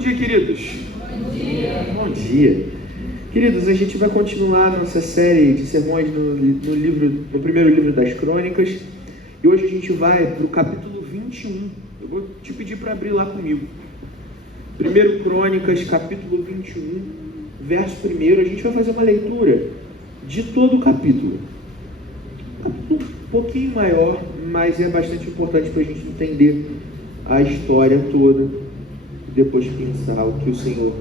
dia, queridos. Bom dia. Bom dia. Queridos, a gente vai continuar nossa série de sermões no primeiro livro das Crônicas. E hoje a gente vai para o capítulo 21. Eu vou te pedir para abrir lá comigo. 1 Crônicas, capítulo 21, verso 1. A gente vai fazer uma leitura de todo o capítulo. Um pouquinho maior, mas é bastante importante para a gente entender a história toda e depois pensar o que o Senhor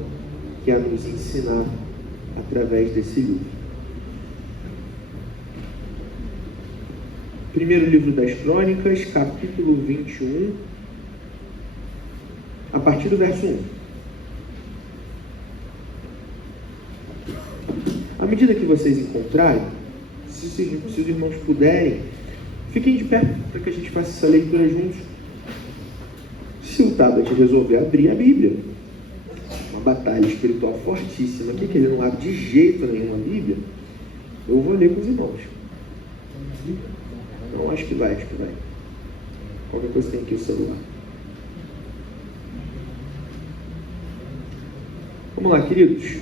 quer nos ensinar através desse livro. Primeiro livro das Crônicas, capítulo 21, a partir do verso 1. À medida que vocês encontrarem, se os irmãos puderem, fiquem de pé para que a gente faça essa leitura juntos. Se o Tabet resolver abrir a Bíblia, uma batalha espiritual fortíssima aqui, que ele não abre de jeito nenhum a Bíblia, eu vou ler com os irmãos. Não, acho que vai. Qualquer coisa tem aqui o celular. Vamos lá, queridos.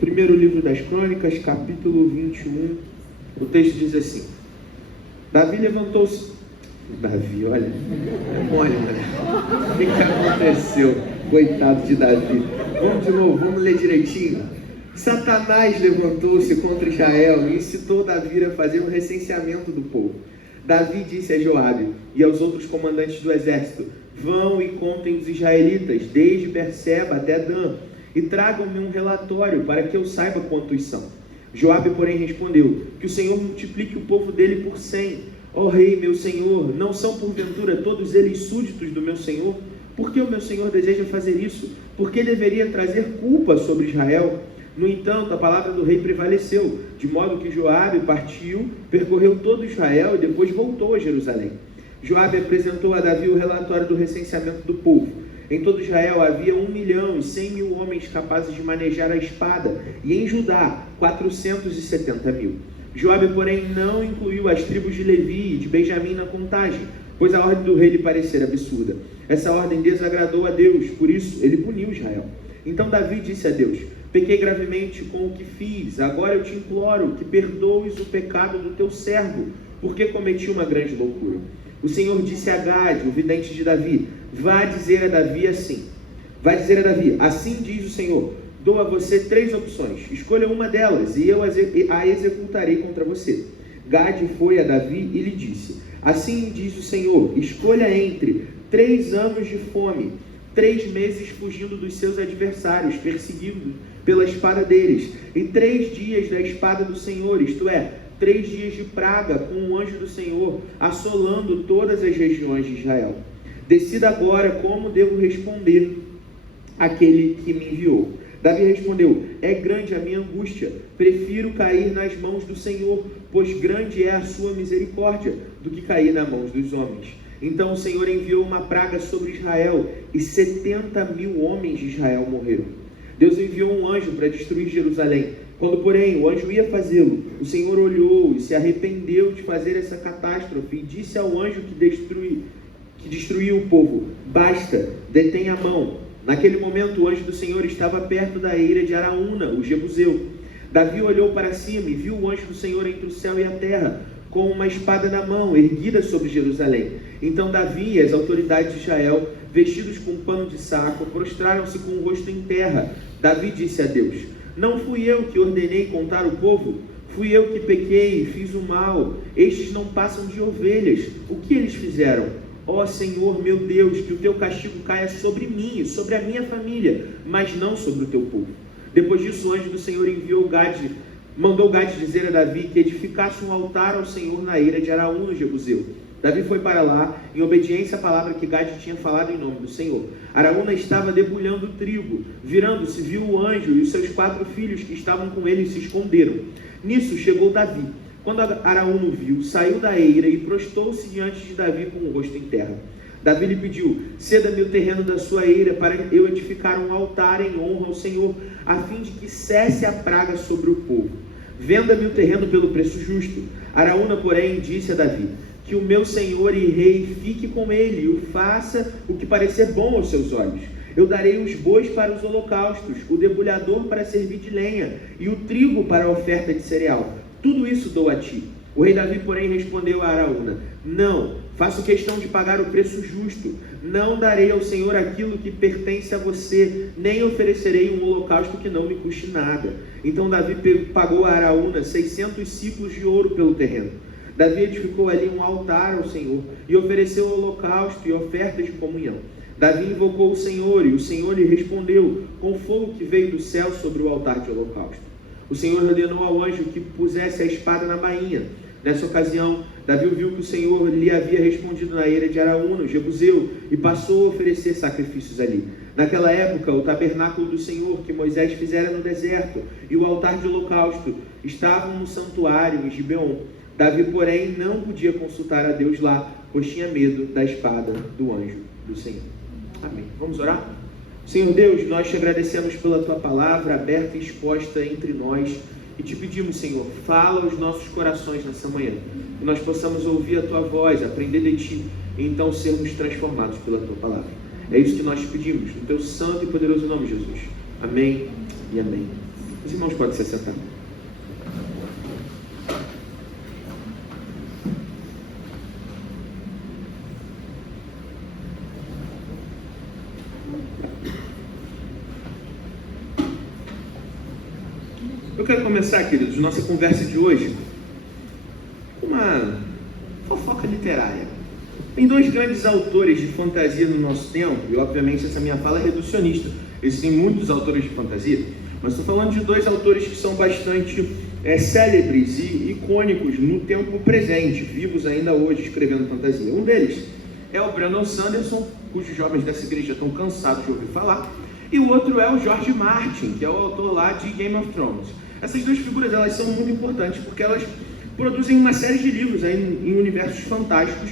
Primeiro livro das Crônicas, capítulo 21. O texto diz assim: Davi levantou-se. Davi, olha, é mole, né? O que aconteceu? Coitado de Davi. Vamos de novo, vamos ler direitinho. Satanás levantou-se contra Israel e incitou Davi a fazer um recenseamento do povo. Davi disse a Joabe e aos outros comandantes do exército: vão e contem os israelitas, desde Berseba até Dan, e tragam-me um relatório para que eu saiba quantos são. Joabe, porém, respondeu: que o Senhor multiplique o povo dele por 100. Ó rei, meu senhor, não são porventura todos eles súditos do meu senhor? Por que o meu senhor deseja fazer isso? Por que deveria trazer culpa sobre Israel? No entanto, a palavra do rei prevaleceu, de modo que Joabe partiu, percorreu todo Israel e depois voltou a Jerusalém. Joabe apresentou a Davi o relatório do recenseamento do povo. Em todo Israel havia 1.100.000 homens capazes de manejar a espada, e em Judá 470.000. Joabe, porém, não incluiu as tribos de Levi e de Benjamim na contagem, pois a ordem do rei lhe parecera absurda. Essa ordem desagradou a Deus, por isso ele puniu Israel. Então Davi disse a Deus: pequei gravemente com o que fiz, agora eu te imploro que perdoes o pecado do teu servo, porque cometi uma grande loucura. O Senhor disse a Gade, o vidente de Davi: vai dizer a Davi, assim diz o Senhor, dou a você 3 opções, escolha uma delas e eu a executarei contra você. Gade foi a Davi e lhe disse: assim diz o Senhor, escolha entre 3 anos de fome, 3 meses fugindo dos seus adversários, perseguidos pela espada deles, e 3 dias da espada do Senhor, isto é, 3 dias de praga com o anjo do Senhor, assolando todas as regiões de Israel. Decida agora como devo responder àquele que me enviou. Davi respondeu: é grande a minha angústia, prefiro cair nas mãos do Senhor, pois grande é a sua misericórdia, do que cair nas mãos dos homens. Então o Senhor enviou uma praga sobre Israel, e 70.000 homens de Israel morreram. Deus enviou um anjo para destruir Jerusalém. Quando, porém, o anjo ia fazê-lo, o Senhor olhou e se arrependeu de fazer essa catástrofe, e disse ao anjo que destruiu o povo: basta, detém a mão. Naquele momento o anjo do Senhor estava perto da eira de Araúna, o Jebuseu. Davi olhou para cima e viu o anjo do Senhor entre o céu e a terra, com uma espada na mão, erguida sobre Jerusalém. Então Davi e as autoridades de Israel, vestidos com pano de saco, prostraram-se com o rosto em terra. Davi disse a Deus: não fui eu que ordenei contar o povo? Fui eu que pequei e fiz o mal. Estes não passam de ovelhas. O que eles fizeram? Ó Senhor, meu Deus, que o teu castigo caia sobre mim e sobre a minha família, mas não sobre o teu povo. Depois disso, o anjo do Senhor mandou Gade dizer a Davi que edificasse um altar ao Senhor na eira de Araúna, o Jebuseu. Davi foi para lá, em obediência à palavra que Gade tinha falado em nome do Senhor. Araúna estava debulhando trigo. Virando-se, viu o anjo e os seus 4 filhos que estavam com ele se esconderam. Nisso chegou Davi. Quando Araúna o viu, saiu da eira e prostou-se diante de Davi com o rosto em terra. Davi lhe pediu: ceda-me o terreno da sua eira para eu edificar um altar em honra ao Senhor, a fim de que cesse a praga sobre o povo. Venda-me o terreno pelo preço justo. Araúna, porém, disse a Davi: que o meu senhor e rei fique com ele e o faça o que parecer bom aos seus olhos. Eu darei os bois para os holocaustos, o debulhador para servir de lenha, e o trigo para a oferta de cereal. Tudo isso dou a ti. O rei Davi, porém, respondeu a Araúna: não, faço questão de pagar o preço justo. Não darei ao Senhor aquilo que pertence a você, nem oferecerei um holocausto que não me custe nada. Então Davi pagou a Araúna 600 ciclos de ouro pelo terreno. Davi edificou ali um altar ao Senhor e ofereceu holocausto e ofertas de comunhão. Davi invocou o Senhor, e o Senhor lhe respondeu com fogo que veio do céu sobre o altar de holocausto. O Senhor ordenou ao anjo que pusesse a espada na bainha. Nessa ocasião, Davi viu que o Senhor lhe havia respondido na eira de Araúna, o jebuseu, e passou a oferecer sacrifícios ali. Naquela época, o tabernáculo do Senhor que Moisés fizera no deserto e o altar de holocausto estavam no santuário em Gibeon. Davi, porém, não podia consultar a Deus lá, pois tinha medo da espada do anjo do Senhor. Amém. Vamos orar? Senhor Deus, nós te agradecemos pela tua palavra aberta e exposta entre nós e te pedimos, Senhor, fala aos nossos corações nessa manhã, que nós possamos ouvir a tua voz, aprender de ti e então sermos transformados pela tua palavra. É isso que nós te pedimos, no teu santo e poderoso nome, Jesus. Amém e amém. Os irmãos podem se assentar. Eu quero começar, queridos, nossa conversa de hoje com uma fofoca literária. Tem dois grandes autores de fantasia no nosso tempo, e obviamente essa minha fala é reducionista. Existem muitos autores de fantasia, mas estou falando de dois autores que são bastante célebres e icônicos no tempo presente, vivos ainda hoje escrevendo fantasia. Um deles é o Brandon Sanderson, cujos jovens dessa igreja estão cansados de ouvir falar, e o outro é o George Martin, que é o autor lá de Game of Thrones. Essas duas figuras, elas são muito importantes porque elas produzem uma série de livros aí em universos fantásticos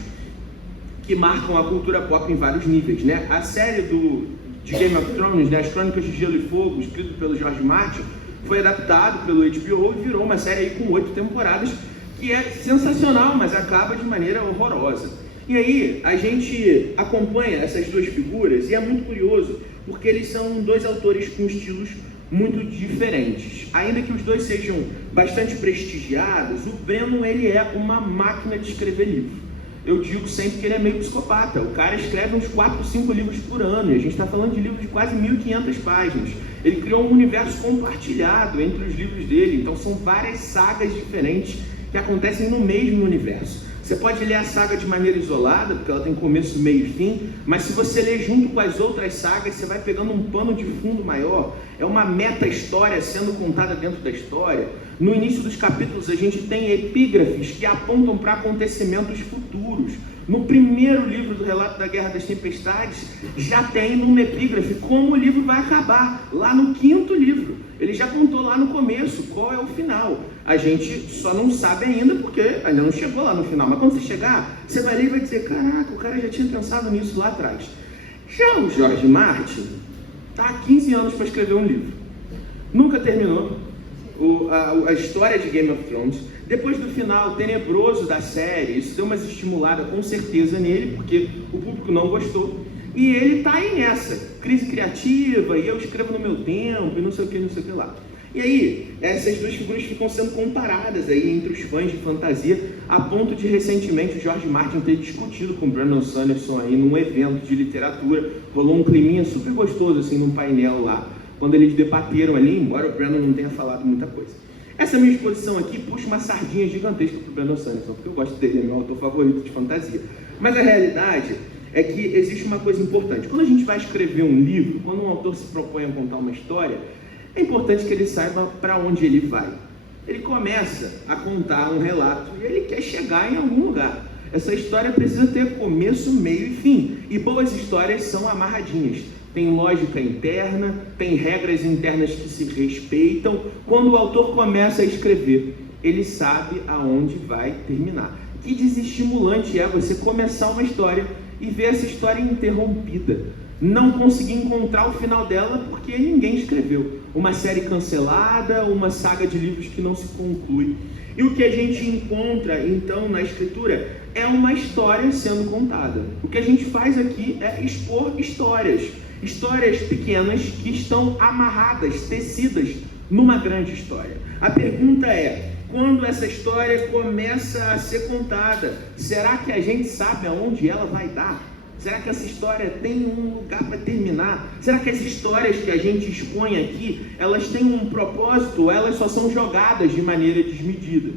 que marcam a cultura pop em vários níveis, né? A série de Game of Thrones, né, As Crônicas de Gelo e Fogo, escrito pelo George Martin, foi adaptado pelo HBO e virou uma série aí com 8 temporadas, que é sensacional, mas acaba de maneira horrorosa. E aí, a gente acompanha essas duas figuras e é muito curioso, porque eles são dois autores com estilos muito diferentes. Ainda que os dois sejam bastante prestigiados, o Brandon, ele é uma máquina de escrever livro. Eu digo sempre que ele é meio psicopata. O cara escreve uns 4, 5 livros por ano, e a gente está falando de livros de quase 1.500 páginas. Ele criou um universo compartilhado entre os livros dele, então são várias sagas diferentes que acontecem no mesmo universo. Você pode ler a saga de maneira isolada, porque ela tem começo, meio e fim, mas se você ler junto com as outras sagas, você vai pegando um pano de fundo maior. É uma meta-história sendo contada dentro da história. No início dos capítulos, a gente tem epígrafes que apontam para acontecimentos futuros. No primeiro livro do relato da Guerra das Tempestades, já tem numa epígrafe como o livro vai acabar. Lá no 5º livro, ele já contou lá no começo qual é o final. A gente só não sabe ainda porque ainda não chegou lá no final. Mas quando você chegar, você vai ler e vai dizer: caraca, o cara já tinha pensado nisso lá atrás. Já o George Martin está há 15 anos para escrever um livro. Nunca terminou a história de Game of Thrones. Depois do final tenebroso da série, isso deu uma estimulada com certeza nele, porque o público não gostou. E ele está aí nessa, crise criativa, e eu escrevo no meu tempo, e não sei o que lá. E aí, essas duas figuras ficam sendo comparadas aí entre os fãs de fantasia, a ponto de recentemente o George Martin ter discutido com o Brandon Sanderson aí num evento de literatura. Rolou um climinha super gostoso assim num painel lá, quando eles debateram ali, embora o Brandon não tenha falado muita coisa. Essa minha exposição aqui puxa uma sardinha gigantesca para o Brandon Sanderson, porque eu gosto dele, é meu autor favorito de fantasia. Mas a realidade é que existe uma coisa importante. Quando a gente vai escrever um livro, quando um autor se propõe a contar uma história, é importante que ele saiba para onde ele vai. Ele começa a contar um relato e ele quer chegar em algum lugar. Essa história precisa ter começo, meio e fim. E boas histórias são amarradinhas. Tem lógica interna, tem regras internas que se respeitam. Quando o autor começa a escrever, ele sabe aonde vai terminar. Que desestimulante é você começar uma história e ver essa história interrompida. Não conseguir encontrar o final dela porque ninguém escreveu. Uma série cancelada, uma saga de livros que não se conclui. E o que a gente encontra, então, na escritura é uma história sendo contada. O que a gente faz aqui é expor histórias. Histórias pequenas que estão amarradas, tecidas numa grande história. A pergunta é: quando essa história começa a ser contada, será que a gente sabe aonde ela vai dar? Será que essa história tem um lugar para terminar? Será que as histórias que a gente expõe aqui, elas têm um propósito ou elas só são jogadas de maneira desmedida?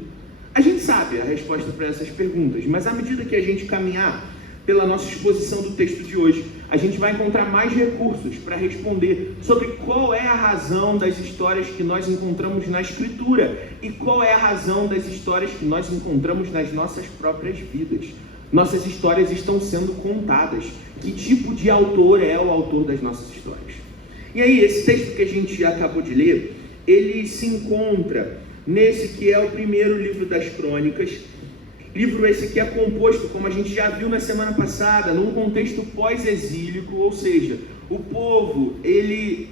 A gente sabe a resposta para essas perguntas, mas à medida que a gente caminhar pela nossa exposição do texto de hoje, a gente vai encontrar mais recursos para responder sobre qual é a razão das histórias que nós encontramos na Escritura e qual é a razão das histórias que nós encontramos nas nossas próprias vidas. Nossas histórias estão sendo contadas. Que tipo de autor é o autor das nossas histórias? E aí, esse texto que a gente acabou de ler, ele se encontra nesse que é o primeiro livro das Crônicas. Livro esse que é composto, como a gente já viu na semana passada, num contexto pós-exílico, ou seja, o povo, ele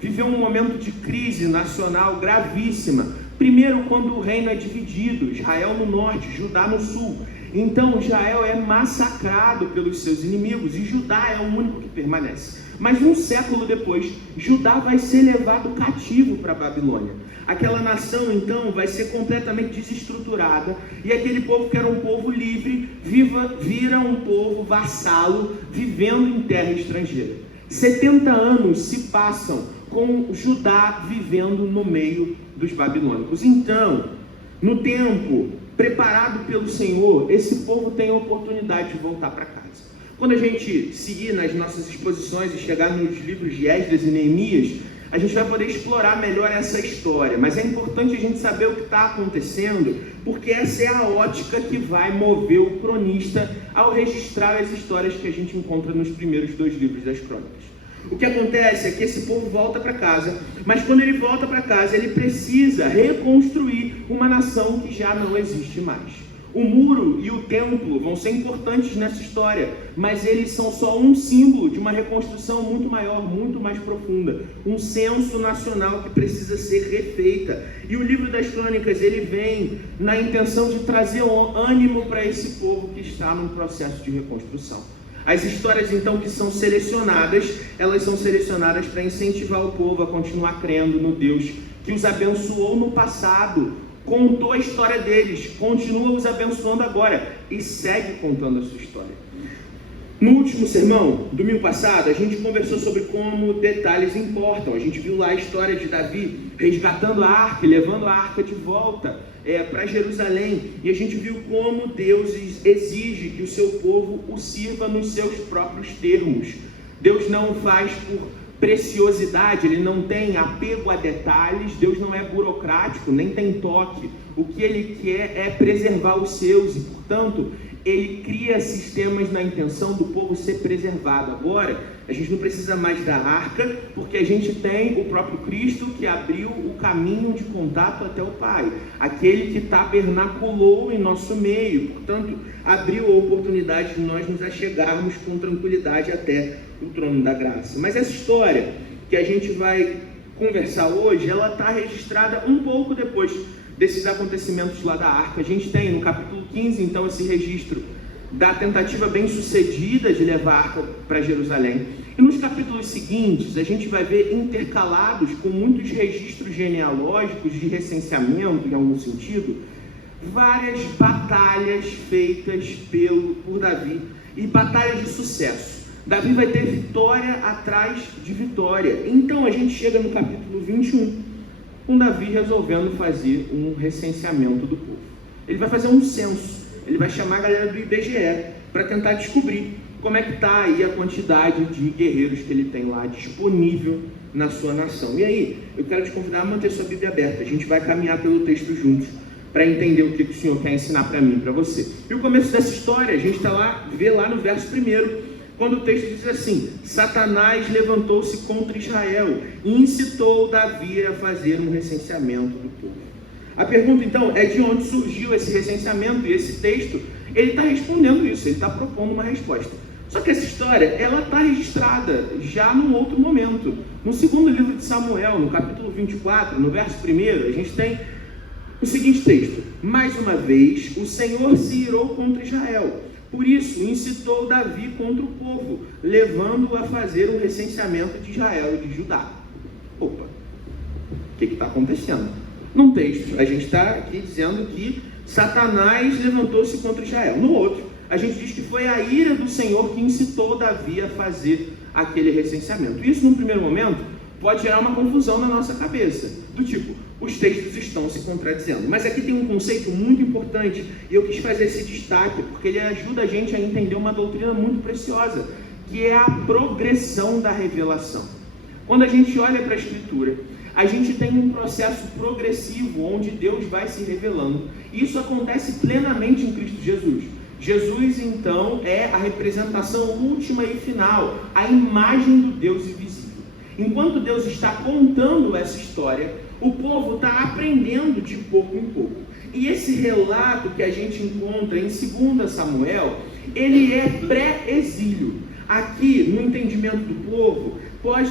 viveu um momento de crise nacional gravíssima. Primeiro, quando o reino é dividido, Israel no norte, Judá no sul. Então, Israel é massacrado pelos seus inimigos e Judá é o único que permanece. Mas um século depois, Judá vai ser levado cativo para a Babilônia. Aquela nação, então, vai ser completamente desestruturada e aquele povo que era um povo livre, vira um povo vassalo, vivendo em terra estrangeira. 70 anos se passam com Judá vivendo no meio dos babilônicos. Então, no tempo preparado pelo Senhor, esse povo tem a oportunidade de voltar para casa. Quando a gente seguir nas nossas exposições e chegar nos livros de Esdras e Neemias, a gente vai poder explorar melhor essa história, mas é importante a gente saber o que está acontecendo, porque essa é a ótica que vai mover o cronista ao registrar as histórias que a gente encontra nos primeiros 2 livros das Crônicas. O que acontece é que esse povo volta para casa, mas quando ele volta para casa, ele precisa reconstruir uma nação que já não existe mais. O muro e o templo vão ser importantes nessa história, mas eles são só um símbolo de uma reconstrução muito maior, muito mais profunda. Um censo nacional que precisa ser refeita. E o livro das Crônicas, ele vem na intenção de trazer ânimo para esse povo que está num processo de reconstrução. As histórias, então, que são selecionadas, elas são selecionadas para incentivar o povo a continuar crendo no Deus que os abençoou no passado, contou a história deles, continua os abençoando agora e segue contando a sua história. No último sermão, domingo passado, a gente conversou sobre como detalhes importam. A gente viu lá a história de Davi resgatando a arca, levando a arca de volta para Jerusalém. E a gente viu como Deus exige que o seu povo o sirva nos seus próprios termos. Deus não faz por preciosidade, ele não tem apego a detalhes, Deus não é burocrático, nem tem toque. O que ele quer é preservar os seus e, portanto, ele cria sistemas na intenção do povo ser preservado. Agora, a gente não precisa mais da arca, porque a gente tem o próprio Cristo que abriu o caminho de contato até o Pai, aquele que tabernaculou em nosso meio, portanto, abriu a oportunidade de nós nos achegarmos com tranquilidade até o trono da graça. Mas essa história que a gente vai conversar hoje, ela está registrada um pouco depois desses acontecimentos lá da arca. A gente tem no capítulo 15, então, esse registro da tentativa bem sucedida de levar a arca para Jerusalém. E nos capítulos seguintes, a gente vai ver intercalados com muitos registros genealógicos de recenseamento, em algum sentido, várias batalhas feitas por Davi e batalhas de sucesso. Davi vai ter vitória atrás de vitória. Então a gente chega no capítulo 21, com Davi resolvendo fazer um recenseamento do povo. Ele vai fazer um censo, ele vai chamar a galera do IBGE para tentar descobrir como é que está aí a quantidade de guerreiros que ele tem lá disponível na sua nação. E aí, eu quero te convidar a manter sua Bíblia aberta, a gente vai caminhar pelo texto juntos, para entender o que o Senhor quer ensinar para mim e para você. E o começo dessa história, a gente vê lá no verso 1, quando o texto diz assim: Satanás levantou-se contra Israel e incitou Davi a fazer um recenseamento do povo. A pergunta então é de onde surgiu esse recenseamento, e esse texto, ele está respondendo isso, ele está propondo uma resposta. Só que essa história, ela está registrada já num outro momento. No segundo livro de Samuel, no capítulo 24, no verso 1, a gente tem o seguinte texto: mais uma vez, o Senhor se irou contra Israel, Por isso, incitou Davi contra o povo, levando-o a fazer o recenseamento de Israel e de Judá. Opa, o que está acontecendo? Num texto, a gente está aqui dizendo que Satanás levantou-se contra Israel. No outro, a gente diz que foi a ira do Senhor que incitou Davi a fazer aquele recenseamento. Isso, num primeiro momento, pode gerar uma confusão na nossa cabeça, do tipo, os textos estão se contradizendo. Mas aqui tem um conceito muito importante, e eu quis fazer esse destaque, porque ele ajuda a gente a entender uma doutrina muito preciosa, que é a progressão da revelação. Quando a gente olha para a Escritura, a gente tem um processo progressivo, onde Deus vai se revelando. E isso acontece plenamente em Cristo Jesus. Jesus, então, é a representação última e final, a imagem do Deus invisível. Enquanto Deus está contando essa história, o povo está aprendendo de pouco em pouco. E esse relato que a gente encontra em 2 Samuel, ele é pré-exílio. Aqui, no entendimento do povo,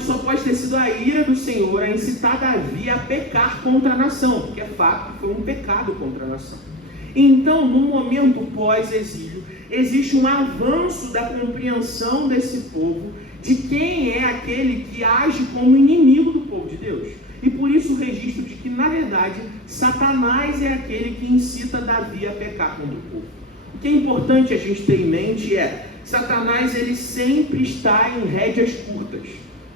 só pode ter sido a ira do Senhor a incitar Davi a pecar contra a nação, porque é fato que foi um pecado contra a nação. Então, no momento pós-exílio, existe um avanço da compreensão desse povo de quem é aquele que age como inimigo do povo de Deus. E por isso o registro de que, na verdade, Satanás é aquele que incita Davi a pecar contra o povo. O que é importante a gente ter em mente é, Satanás ele sempre está em rédeas curtas.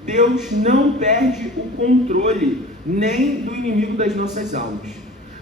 Deus não perde o controle nem do inimigo das nossas almas.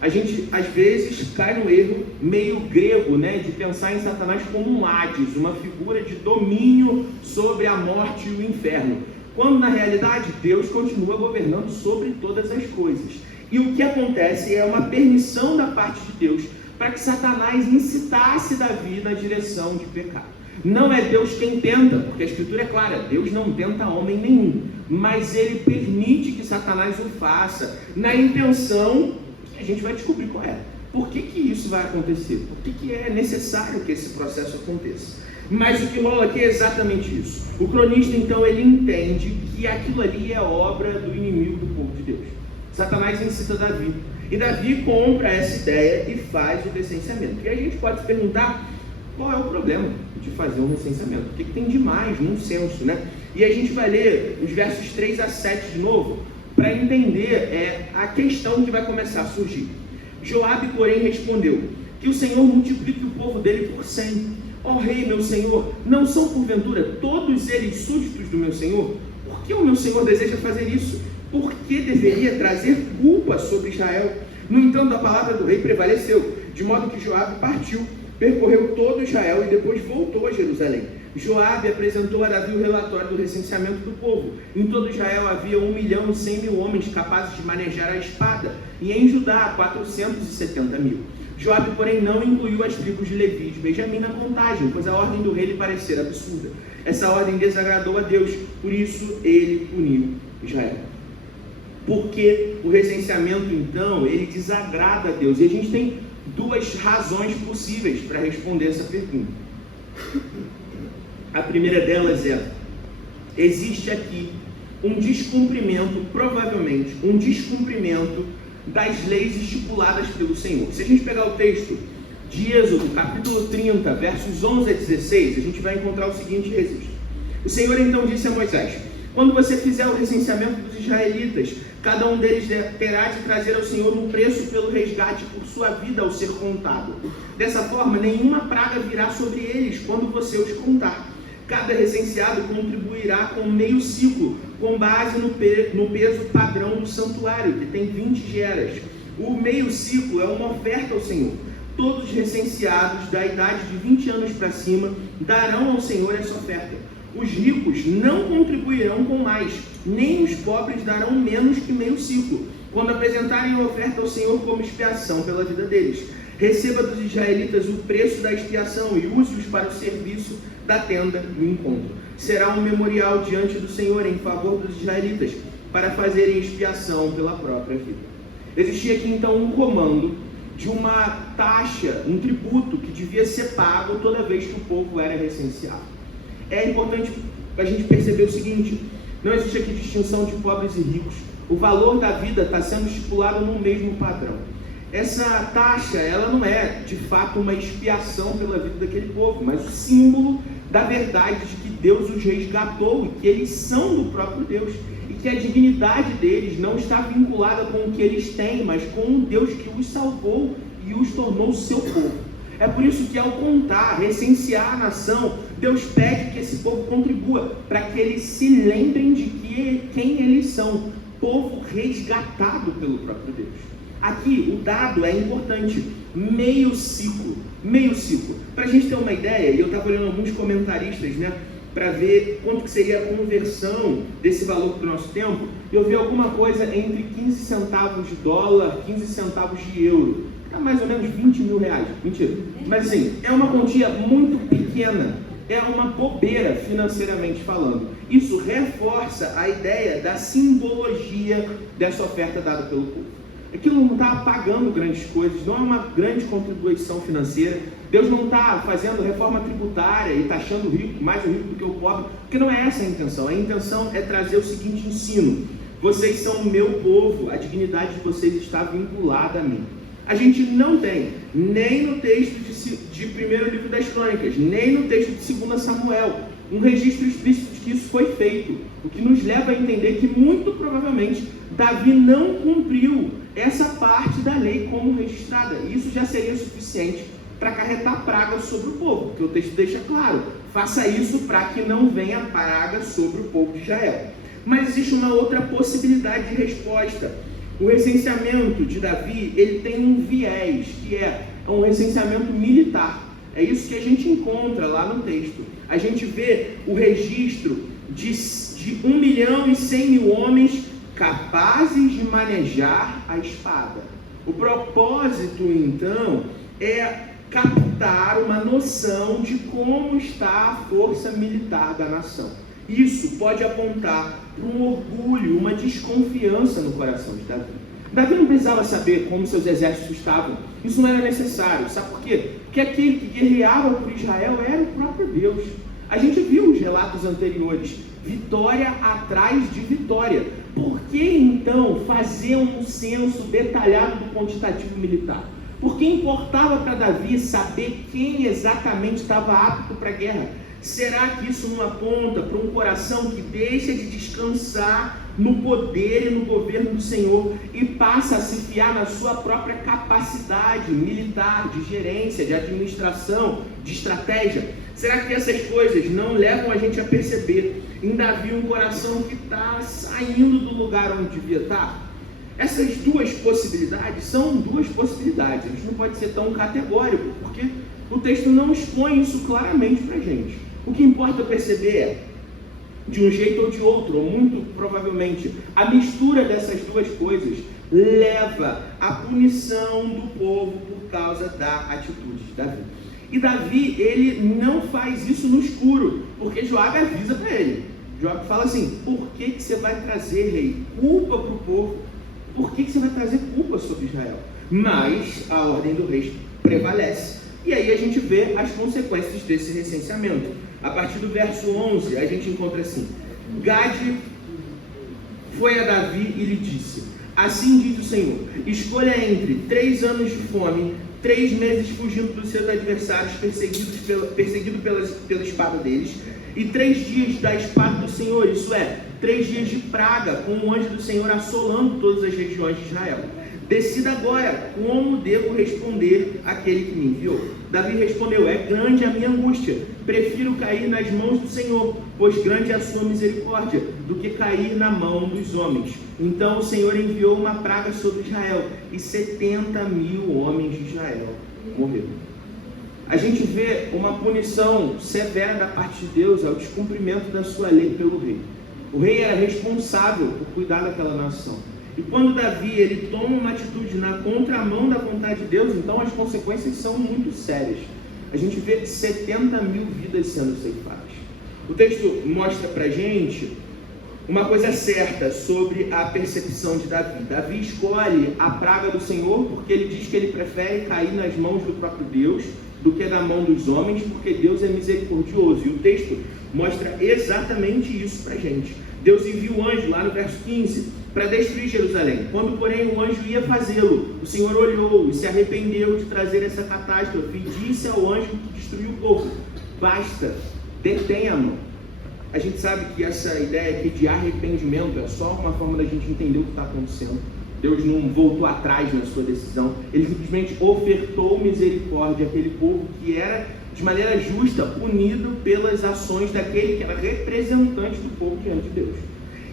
A gente, às vezes, cai no erro meio grego, né, de pensar em Satanás como um Hades, uma figura de domínio sobre a morte e o inferno, quando, na realidade, Deus continua governando sobre todas as coisas. E o que acontece é uma permissão da parte de Deus para que Satanás incitasse Davi na direção de pecado. Não é Deus quem tenta, porque a Escritura é clara, Deus não tenta homem nenhum, mas Ele permite que Satanás o faça, na intenção que a gente vai descobrir qual é. Por que isso vai acontecer? Por que é necessário que esse processo aconteça? Mas o que rola aqui é exatamente isso. O cronista, então, ele entende que aquilo ali é obra do inimigo do povo de Deus. Satanás incita Davi, e Davi compra essa ideia e faz o recenseamento. E a gente pode se perguntar, qual é o problema de fazer um recenseamento? O que tem de mais num censo, né? E a gente vai ler os versos 3 a 7 de novo, para entender a questão que vai começar a surgir. Joabe, porém, respondeu, que o Senhor multiplique o povo dele por 100. Ó rei, meu senhor, não são porventura todos eles súditos do meu senhor? Por que o meu senhor deseja fazer isso? Por que deveria trazer culpa sobre Israel? No entanto, a palavra do rei prevaleceu, de modo que Joabe partiu, percorreu todo Israel e depois voltou a Jerusalém. Joabe apresentou a Davi o relatório do recenseamento do povo. Em todo Israel havia 1.100.000 homens capazes de manejar a espada, e em Judá 470.000. Joabe, porém, não incluiu as tribos de Levi e de Benjamim na contagem, pois a ordem do rei lhe parecera absurda. Essa ordem desagradou a Deus, por isso ele puniu Israel. Porque o recenseamento, então, ele desagrada a Deus. E a gente tem duas razões possíveis para responder essa pergunta. A primeira delas é, existe aqui um descumprimento, provavelmente, um descumprimento das leis estipuladas pelo Senhor. Se a gente pegar o texto de Êxodo, capítulo 30, versos 11 a 16, a gente vai encontrar o seguinte registro. O Senhor então disse a Moisés, quando você fizer o recenseamento dos israelitas, cada um deles terá de trazer ao Senhor um preço pelo resgate por sua vida ao ser contado. Dessa forma, nenhuma praga virá sobre eles quando você os contar. Cada recenseado contribuirá com meio ciclo, com base no peso padrão do santuário, que tem 20 geras. O meio ciclo é uma oferta ao Senhor. Todos os recenseados da idade de 20 anos para cima darão ao Senhor essa oferta. Os ricos não contribuirão com mais, nem os pobres darão menos que meio ciclo, quando apresentarem a oferta ao Senhor como expiação pela vida deles. Receba dos israelitas o preço da expiação e use-os para o serviço da tenda do encontro. Será um memorial diante do Senhor em favor dos israelitas, para fazerem expiação pela própria vida. Existia aqui então um comando de uma taxa, um tributo que devia ser pago toda vez que o povo era recenseado. É importante a gente perceber o seguinte, não existe aqui distinção de pobres e ricos. O valor da vida está sendo estipulado no mesmo padrão. essa taxa, ela não é de fato uma expiação pela vida daquele povo, mas o símbolo da verdade de que Deus os resgatou e que eles são do próprio Deus, e que a dignidade deles não está vinculada com o que eles têm, mas com o Deus que os salvou e os tornou seu povo. É por isso que, ao contar, recensear a nação, Deus pede que esse povo contribua, para que eles se lembrem de quem eles são, povo resgatado pelo próprio Deus. Aqui, o dado é importante, meio ciclo. Para a gente ter uma ideia, e eu estava olhando alguns comentaristas, para ver quanto que seria a conversão desse valor para o nosso tempo, eu vi alguma coisa entre 15 centavos de dólar, 15 centavos de euro. É mais ou menos 20 mil reais. Mentira. Mas assim, é uma quantia muito pequena. É uma bobeira financeiramente falando. Isso reforça a ideia da simbologia dessa oferta dada pelo povo. Aquilo não está pagando grandes coisas, não é uma grande contribuição financeira. Deus não está fazendo reforma tributária e taxando o rico, mais o rico do que o pobre, porque não é essa a intenção. A intenção é trazer o seguinte ensino: vocês são o meu povo, a dignidade de vocês está vinculada a mim. A gente não tem, nem no texto de primeiro livro das Crônicas, nem no texto de 2 Samuel, um registro explícito de que isso foi feito, o que nos leva a entender que muito provavelmente Davi não cumpriu essa parte da lei como registrada. Isso já seria suficiente para acarretar praga sobre o povo, porque o texto deixa claro: faça isso para que não venha praga sobre o povo de Israel. Mas existe uma outra possibilidade de resposta. O recenseamento de Davi, ele tem um viés, que é um recenseamento militar. É isso que a gente encontra lá no texto. A gente vê o registro de 1.100.000 homens capazes de manejar a espada. O propósito, então, é captar uma noção de como está a força militar da nação. Isso pode apontar para um orgulho, uma desconfiança no coração de Davi. Davi não precisava saber como seus exércitos estavam. Isso não era necessário. Sabe por quê? Porque aquele que guerreava por Israel era o próprio Deus. A gente viu os relatos anteriores. Vitória atrás de vitória. Por que então fazer um censo detalhado do quantitativo militar? Porque importava para Davi saber quem exatamente estava apto para a guerra. Será que isso não aponta para um coração que deixa de descansar no poder e no governo do Senhor e passa a se fiar na sua própria capacidade militar, de gerência, de administração, de estratégia? Será que essas coisas não levam a gente a perceber em Davi um coração que está saindo do lugar onde devia estar? Essas duas possibilidades são duas possibilidades. A gente não pode ser tão categórico, porque o texto não expõe isso claramente para a gente. O que importa perceber é, de um jeito ou de outro, ou muito provavelmente, a mistura dessas duas coisas leva à punição do povo por causa da atitude de Davi. E Davi, ele não faz isso no escuro, porque Joabe avisa para ele. Joabe fala assim: por que você vai trazer, rei, culpa para o povo? Por que você vai trazer culpa sobre Israel? Mas a ordem do rei prevalece. E aí a gente vê as consequências desse recenseamento. A partir do verso 11, a gente encontra assim: Gade foi a Davi e lhe disse: assim diz o Senhor, escolha entre 3 anos de fome, 3 meses fugindo dos seus adversários, perseguido pela espada deles, e 3 dias da espada do Senhor, isso é, 3 dias de praga, com o anjo do Senhor assolando todas as regiões de Israel. Decida agora como devo responder àquele que me enviou. Davi respondeu: é grande a minha angústia, prefiro cair nas mãos do Senhor, pois grande é a sua misericórdia, do que cair na mão dos homens. Então o Senhor enviou uma praga sobre Israel, e 70.000 homens de Israel morreram. A gente vê uma punição severa da parte de Deus ao descumprimento da sua lei pelo rei. O rei era responsável por cuidar daquela nação. E quando Davi ele toma uma atitude na contramão da vontade de Deus, então as consequências são muito sérias. A gente vê 70.000 vidas sendo ceifadas. O texto mostra pra gente uma coisa certa sobre a percepção de Davi. Davi escolhe a praga do Senhor porque ele diz que ele prefere cair nas mãos do próprio Deus do que na mão dos homens, porque Deus é misericordioso. E o texto mostra exatamente isso pra gente. Deus envia o anjo, lá no verso 15, para destruir Jerusalém. Quando, porém, o anjo ia fazê-lo, o Senhor olhou e se arrependeu de trazer essa catástrofe e disse ao anjo que destruiu o povo: basta, detém a mão. A gente sabe que essa ideia aqui de arrependimento é só uma forma da gente entender o que está acontecendo. Deus não voltou atrás na sua decisão, Ele simplesmente ofertou misericórdia àquele povo que era, de maneira justa, punido pelas ações daquele que era representante do povo diante de Deus.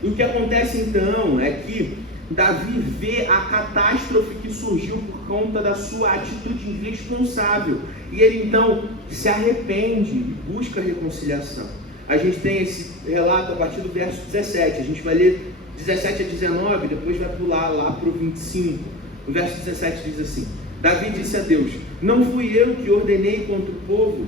E o que acontece então é que Davi vê a catástrofe que surgiu por conta da sua atitude irresponsável, e ele então se arrepende e busca reconciliação. A gente tem esse relato a partir do verso 17, a gente vai ler 17 a 19, depois vai pular lá para o 25. O verso 17 diz assim: Davi disse a Deus: não fui eu que ordenei contra o povo,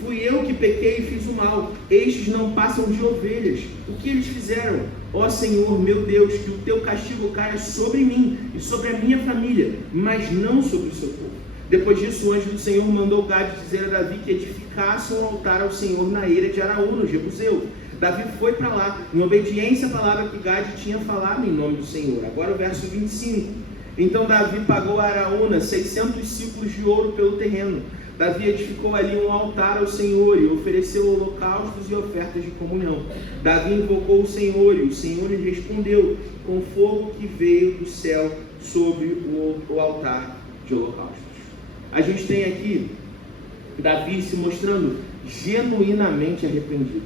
fui eu que pequei e fiz o mal. Estes não passam de ovelhas. O que eles fizeram? Ó Senhor, meu Deus, que o teu castigo caia sobre mim e sobre a minha família, mas não sobre o seu povo. Depois disso, o anjo do Senhor mandou Gade dizer a Davi que edificasse um altar ao Senhor na eira de Araúna, no Jebuseu. Davi foi para lá, em obediência à palavra que Gade tinha falado em nome do Senhor. Agora o verso 25. Então Davi pagou a Araúna 600 ciclos de ouro pelo terreno. Davi edificou ali um altar ao Senhor e ofereceu holocaustos e ofertas de comunhão. Davi invocou o Senhor e o Senhor lhe respondeu com fogo que veio do céu sobre o altar de holocaustos. A gente tem aqui Davi se mostrando genuinamente arrependido.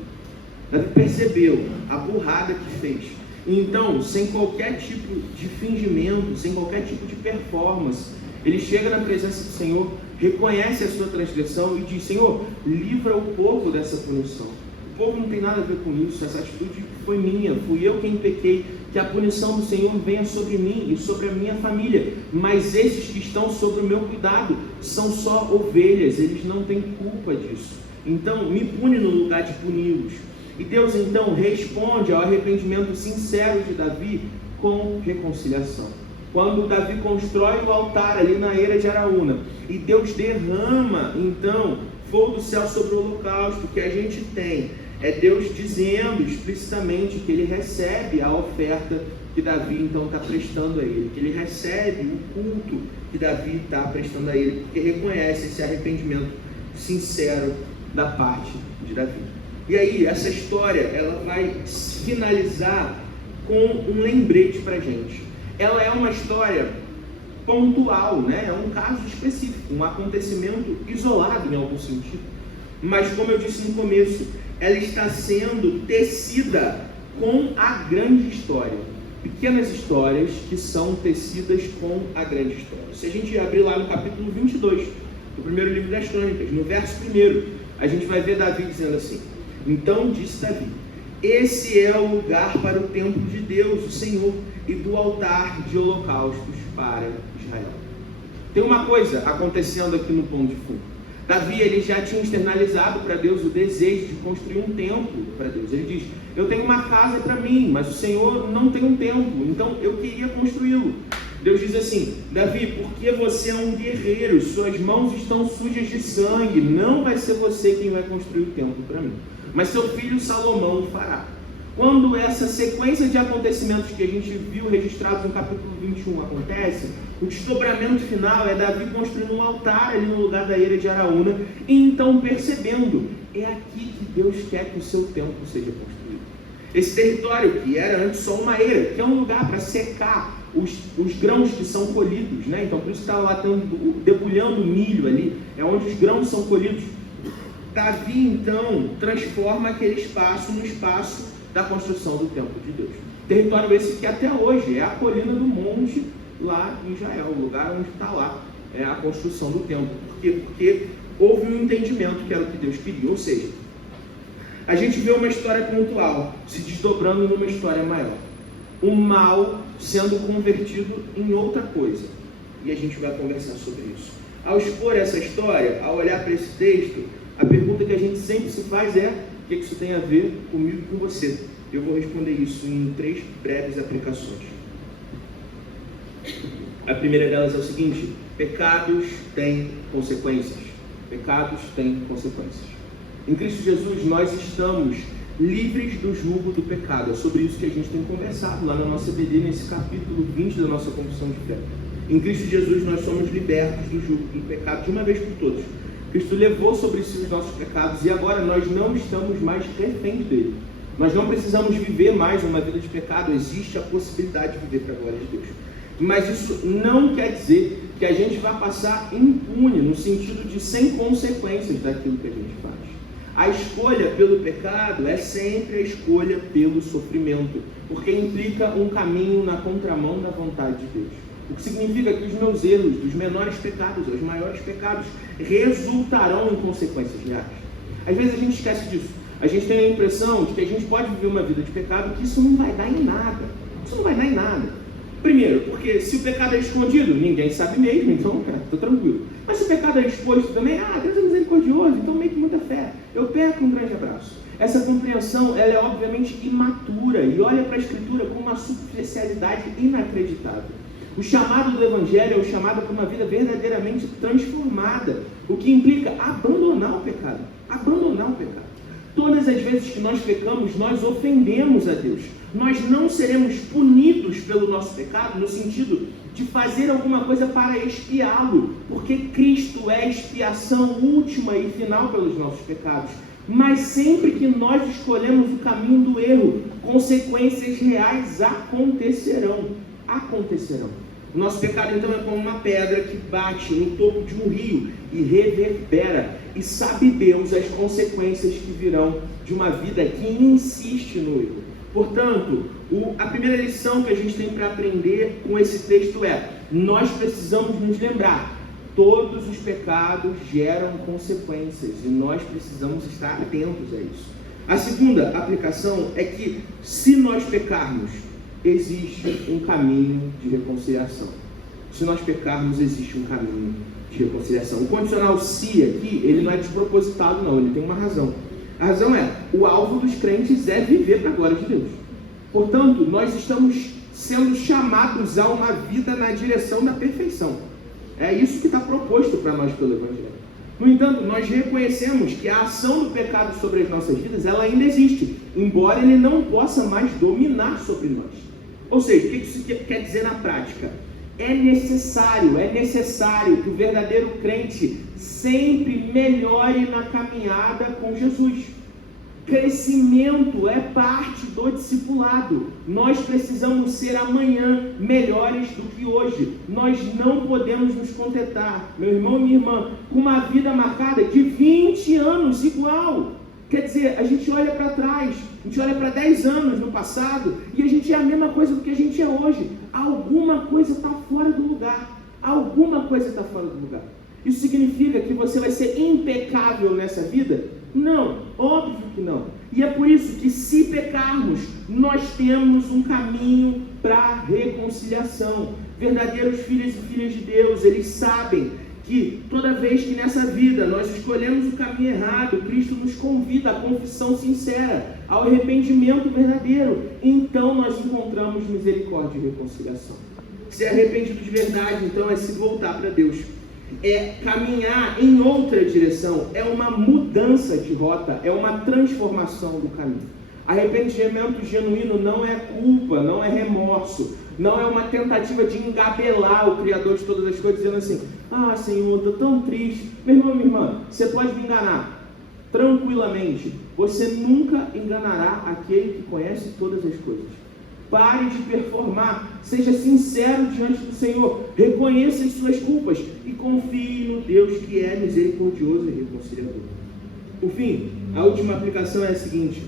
Davi percebeu a burrada que fez. Então, sem qualquer tipo de fingimento, sem qualquer tipo de performance, ele chega na presença do Senhor, reconhece a sua transgressão e diz: Senhor, livra o povo dessa punição. O povo não tem nada a ver com isso, essa atitude foi minha, fui eu quem pequei, que a punição do Senhor venha sobre mim e sobre a minha família, mas esses que estão sob o meu cuidado são só ovelhas, eles não têm culpa disso, então me pune no lugar de puni-los. E Deus então responde ao arrependimento sincero de Davi com reconciliação. Quando Davi constrói o altar ali na eira de Araúna, e Deus derrama então fogo do céu sobre o holocausto, que a gente tem é Deus dizendo explicitamente que ele recebe a oferta que Davi então está prestando a ele, que ele recebe o culto que Davi está prestando a ele, porque reconhece esse arrependimento sincero da parte de Davi. E aí, essa história, ela vai finalizar com um lembrete para a gente. Ela é uma história pontual, né? É um caso específico, um acontecimento isolado em algum sentido. Mas, como eu disse no começo, ela está sendo tecida com a grande história. Pequenas histórias que são tecidas com a grande história. Se a gente abrir lá no capítulo 22, do primeiro livro das Crônicas, no verso 1, a gente vai ver Davi dizendo assim: então disse Davi: esse é o lugar para o templo de Deus, o Senhor, e do altar de holocaustos para Israel. Tem uma coisa acontecendo aqui no plano de fundo. Davi, ele já tinha externalizado para Deus o desejo de construir um templo para Deus. Ele diz: eu tenho uma casa para mim, mas o Senhor não tem um templo, então eu queria construí-lo. Deus diz assim: Davi, porque você é um guerreiro, suas mãos estão sujas de sangue, não vai ser você quem vai construir o templo para mim, mas seu filho Salomão o fará. Quando essa sequência de acontecimentos que a gente viu registrados no capítulo 21 acontece, o desdobramento final é Davi construindo um altar ali no lugar da eira de Araúna, e então percebendo: é aqui que Deus quer que o seu templo seja construído. Esse território, que era antes só uma eira, que é um lugar para secar os grãos que são colhidos, né? Então por isso está lá debulhando milho ali, é onde os grãos são colhidos. Davi então transforma aquele espaço no espaço da construção do templo de Deus. Território esse que até hoje é a colina do monte lá em Israel, o lugar onde está lá a construção do templo. Por quê? Porque houve um entendimento que era o que Deus queria. Ou seja, a gente vê uma história pontual se desdobrando numa história maior. O mal sendo convertido em outra coisa. E a gente vai conversar sobre isso. Ao expor essa história, ao olhar para esse texto, a pergunta que a gente sempre se faz é: o que isso tem a ver comigo e com você? Eu vou responder isso em 3 breves aplicações. A primeira delas é o seguinte: pecados têm consequências. Pecados têm consequências. Em Cristo Jesus nós estamos livres do jugo do pecado. É sobre isso que a gente tem conversado lá na nossa EBD, nesse capítulo 20 da nossa confissão de fé. Em Cristo Jesus nós somos libertos do jugo do pecado de uma vez por todas. Cristo levou sobre si os nossos pecados e agora nós não estamos mais reféns dele. Nós não precisamos viver mais uma vida de pecado, existe a possibilidade de viver para a glória de Deus. Mas isso não quer dizer que a gente vai passar impune, no sentido de sem consequências daquilo que a gente faz. A escolha pelo pecado é sempre a escolha pelo sofrimento, porque implica um caminho na contramão da vontade de Deus. O que significa que os meus erros, dos menores pecados aos maiores pecados, resultarão em consequências reais. Às vezes a gente esquece disso. A gente tem a impressão de que a gente pode viver uma vida de pecado, que isso não vai dar em nada. Isso não vai dar em nada. Primeiro, porque se o pecado é escondido, ninguém sabe mesmo, então, estou tranquilo. Mas se o pecado é exposto também, Deus é misericordioso, então meio que muita fé. Eu peco, um grande abraço. Essa compreensão, ela é obviamente imatura e olha para a Escritura com uma superficialidade inacreditável. O chamado do Evangelho é o chamado para uma vida verdadeiramente transformada, o que implica abandonar o pecado. Abandonar o pecado. Todas as vezes que nós pecamos, nós ofendemos a Deus. Nós não seremos punidos pelo nosso pecado, no sentido de fazer alguma coisa para expiá-lo, porque Cristo é a expiação última e final pelos nossos pecados. Mas sempre que nós escolhemos o caminho do erro, consequências reais acontecerão. O nosso pecado então é como uma pedra que bate no topo de um rio e reverbera. E sabe Deus as consequências que virão de uma vida que insiste no erro. Portanto, a primeira lição que a gente tem para aprender com esse texto é: nós precisamos nos lembrar, todos os pecados geram consequências e nós precisamos estar atentos a isso. A segunda aplicação é que, se nós pecarmos, existe um caminho de reconciliação. Se nós pecarmos, existe um caminho de reconciliação. O condicional se aqui, ele não é despropositado não, ele tem uma razão. A razão é, o alvo dos crentes é viver para a glória de Deus. Portanto, nós estamos sendo chamados a uma vida na direção da perfeição. É isso que está proposto para nós pelo Evangelho. No entanto, nós reconhecemos que a ação do pecado sobre as nossas vidas, ela ainda existe, embora ele não possa mais dominar sobre nós. Ou seja, o que isso quer dizer na prática? É necessário que o verdadeiro crente sempre melhore na caminhada com Jesus. Crescimento é parte do discipulado. Nós precisamos ser amanhã melhores do que hoje. Nós não podemos nos contentar, meu irmão e minha irmã, com uma vida marcada de 20 anos igual. Quer dizer, a gente olha para trás, a gente olha para 10 anos no passado e a gente é a mesma coisa do que a gente é hoje. Alguma coisa está fora do lugar. Isso significa que você vai ser impecável nessa vida? Não, óbvio que não. E é por isso que, se pecarmos, nós temos um caminho para reconciliação. Verdadeiros filhos e filhas de Deus, eles sabem que toda vez que nessa vida nós escolhemos o caminho errado, Cristo nos convida à confissão sincera, ao arrependimento verdadeiro. Então nós encontramos misericórdia e reconciliação. Ser arrependido de verdade, então, é se voltar para Deus. É caminhar em outra direção, é uma mudança de rota, é uma transformação do caminho. Arrependimento genuíno não é culpa, não é remorso, não é uma tentativa de engabelar o Criador de todas as coisas, dizendo assim: Senhor, estou tão triste. Meu irmão, minha irmã, você pode me enganar tranquilamente, você nunca enganará aquele que conhece todas as coisas. Pare de performar, seja sincero diante do Senhor, reconheça as suas culpas e confie no Deus que é misericordioso e reconciliador. Por fim, a última aplicação é a seguinte: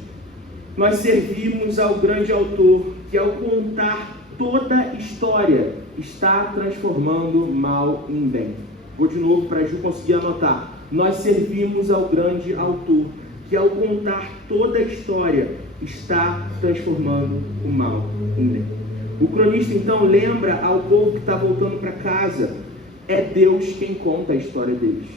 nós servimos ao grande autor que, ao contar toda a história, está transformando mal em bem. Vou de novo para a Ju conseguir anotar. Nós servimos ao grande autor que, ao contar toda a história, está transformando o mal em bem. O cronista então lembra ao povo que está voltando para casa: é Deus quem conta a história deles.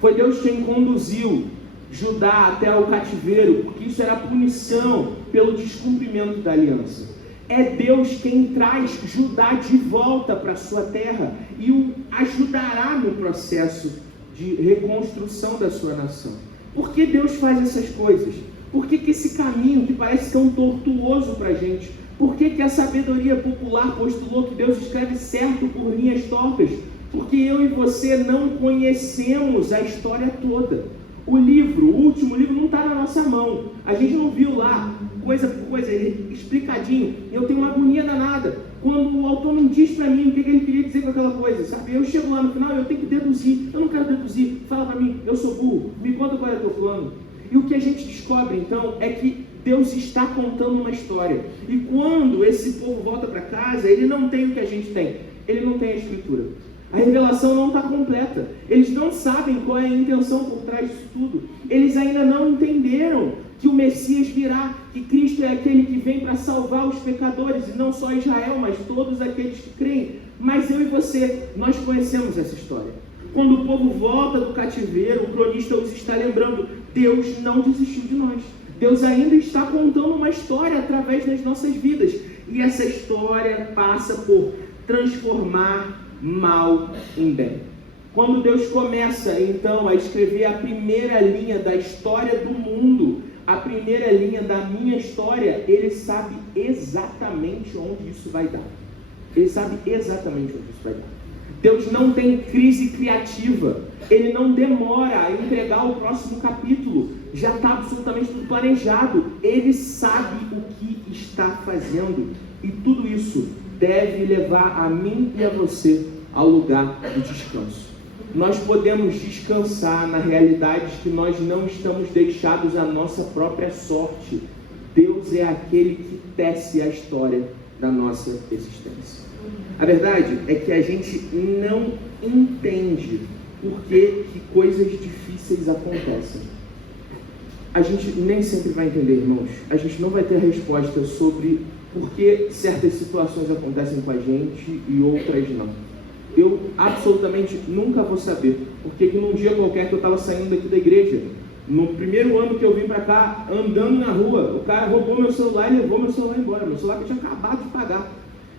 Foi Deus quem conduziu Judá até o cativeiro, porque isso era punição pelo descumprimento da aliança. É Deus quem traz Judá de volta para a sua terra e o ajudará no processo de reconstrução da sua nação. Por que Deus faz essas coisas? Por que esse caminho que parece tão tortuoso para a gente? Por que a sabedoria popular postulou que Deus escreve certo por linhas tortas? Porque eu e você não conhecemos a história toda. O livro, o último livro, não está na nossa mão. A gente não viu lá, coisa por coisa, explicadinho. Eu tenho uma agonia danada quando o autor não diz para mim o que ele queria dizer com aquela coisa, sabe? Eu chego lá no final e eu tenho que deduzir. Eu não quero deduzir. Fala para mim, eu sou burro. Me conta qual é o teu plano. E o que a gente descobre, então, é que Deus está contando uma história. E quando esse povo volta para casa, ele não tem o que a gente tem. Ele não tem a escritura. A revelação não está completa. Eles não sabem qual é a intenção por trás disso tudo. Eles ainda não entenderam que o Messias virá, que Cristo é aquele que vem para salvar os pecadores, e não só Israel, mas todos aqueles que creem. Mas eu e você, nós conhecemos essa história. Quando o povo volta do cativeiro, o cronista os está lembrando, Deus não desistiu de nós. Deus ainda está contando uma história através das nossas vidas. E essa história passa por transformar mal em bem. Quando Deus começa, então, a escrever a primeira linha da história do mundo, a primeira linha da minha história, Ele sabe exatamente onde isso vai dar. Ele sabe exatamente onde isso vai dar. Deus não tem crise criativa. Ele não demora a entregar o próximo capítulo. Já está absolutamente tudo planejado. Ele sabe o que está fazendo. E tudo isso deve levar a mim e a você ao lugar do descanso. Nós podemos descansar na realidade de que nós não estamos deixados à nossa própria sorte. Deus é aquele que tece a história da nossa existência. A verdade é que a gente não entende por que coisas difíceis acontecem. A gente nem sempre vai entender, irmãos. A gente não vai ter resposta sobre por que certas situações acontecem com a gente e outras não. Eu absolutamente nunca vou saber. Porque num dia qualquer que eu estava saindo daqui da igreja, no primeiro ano que eu vim para cá, andando na rua, o cara roubou meu celular e levou meu celular embora. Meu celular que eu tinha acabado de pagar.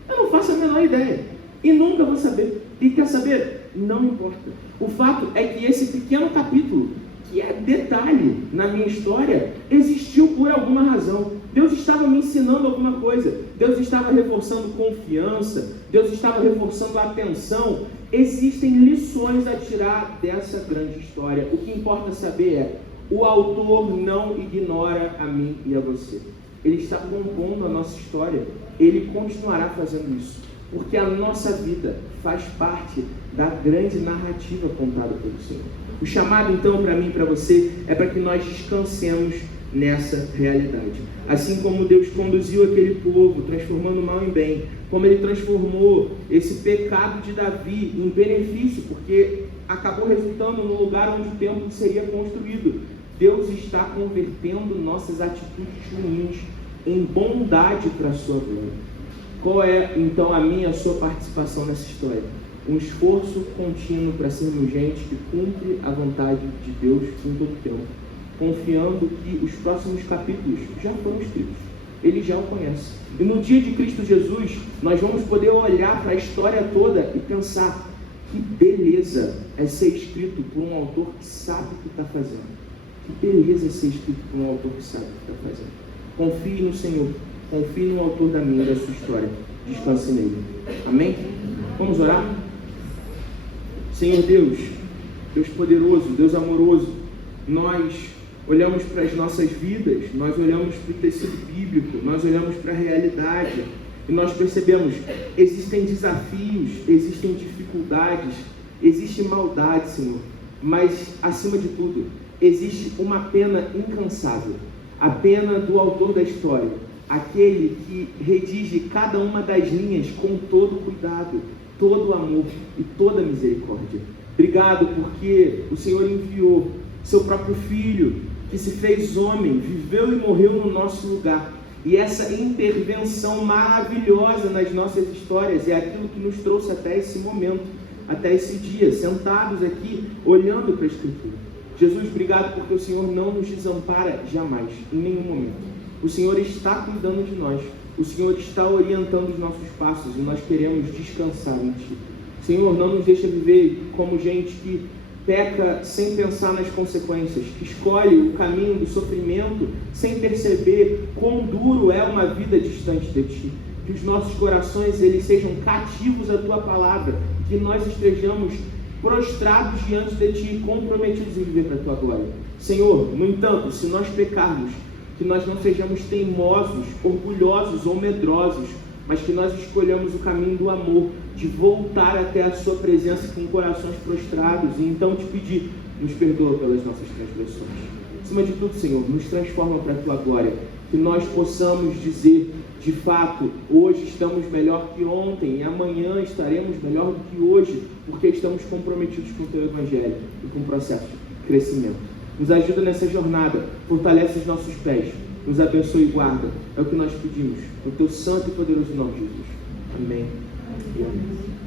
Eu não faço a menor ideia. E nunca vou saber. E quer saber? Não importa. O fato é que esse pequeno capítulo, que é detalhe na minha história, existiu por alguma razão. Deus estava me ensinando alguma coisa. Deus estava reforçando confiança. Deus estava reforçando atenção. Existem lições a tirar dessa grande história. O que importa saber é, o autor não ignora a mim e a você. Ele está compondo a nossa história. Ele continuará fazendo isso. Porque a nossa vida faz parte da grande narrativa contada pelo Senhor. O chamado, então, para mim e para você, é para que nós descansemos nessa realidade. Assim como Deus conduziu aquele povo, transformando o mal em bem, como Ele transformou esse pecado de Davi em benefício, porque acabou resultando no lugar onde o templo seria construído. Deus está convertendo nossas atitudes ruins em bondade para a sua glória. Qual é, então, a minha e a sua participação nessa história? Um esforço contínuo para sermos gente que cumpre a vontade de Deus em todo o tempo, confiando que os próximos capítulos já foram escritos. Ele já o conhece. E no dia de Cristo Jesus, nós vamos poder olhar para a história toda e pensar que beleza é ser escrito por um autor que sabe o que está fazendo. Que beleza é ser escrito por um autor que sabe o que está fazendo. Confie no Senhor. Confie no autor da minha e da sua história. Descanse nele. Amém? Vamos orar? Senhor Deus, Deus poderoso, Deus amoroso, nós olhamos para as nossas vidas, nós olhamos para o tecido bíblico, nós olhamos para a realidade e nós percebemos, existem desafios, existem dificuldades, existe maldade, Senhor, mas acima de tudo, existe uma pena incansável, a pena do autor da história, aquele que redige cada uma das linhas com todo cuidado, todo amor e toda misericórdia. Obrigado porque o Senhor enviou seu próprio Filho, que se fez homem, viveu e morreu no nosso lugar. E essa intervenção maravilhosa nas nossas histórias é aquilo que nos trouxe até esse momento, até esse dia, sentados aqui, olhando para a Escritura. Jesus, obrigado porque o Senhor não nos desampara jamais, em nenhum momento. O Senhor está cuidando de nós. O Senhor está orientando os nossos passos e nós queremos descansar em Ti. Senhor, não nos deixa viver como gente que peca sem pensar nas consequências, que escolhe o caminho do sofrimento sem perceber quão duro é uma vida distante de Ti. Que os nossos corações eles sejam cativos à Tua palavra, que nós estejamos prostrados diante de Ti, comprometidos em viver para a Tua glória. Senhor, no entanto, se nós pecarmos, que nós não sejamos teimosos, orgulhosos ou medrosos, mas que nós escolhamos o caminho do amor, de voltar até a Sua presença com corações prostrados e então Te pedir, nos perdoa pelas nossas transgressões. Acima de tudo, Senhor, nos transforma para a Tua glória, que nós possamos dizer, de fato, hoje estamos melhor que ontem e amanhã estaremos melhor do que hoje, porque estamos comprometidos com o Teu Evangelho e com o processo de crescimento. Nos ajuda nessa jornada, fortalece os nossos pés, nos abençoe e guarda. É o que nós pedimos, no Teu santo e poderoso nome, Jesus. Amém.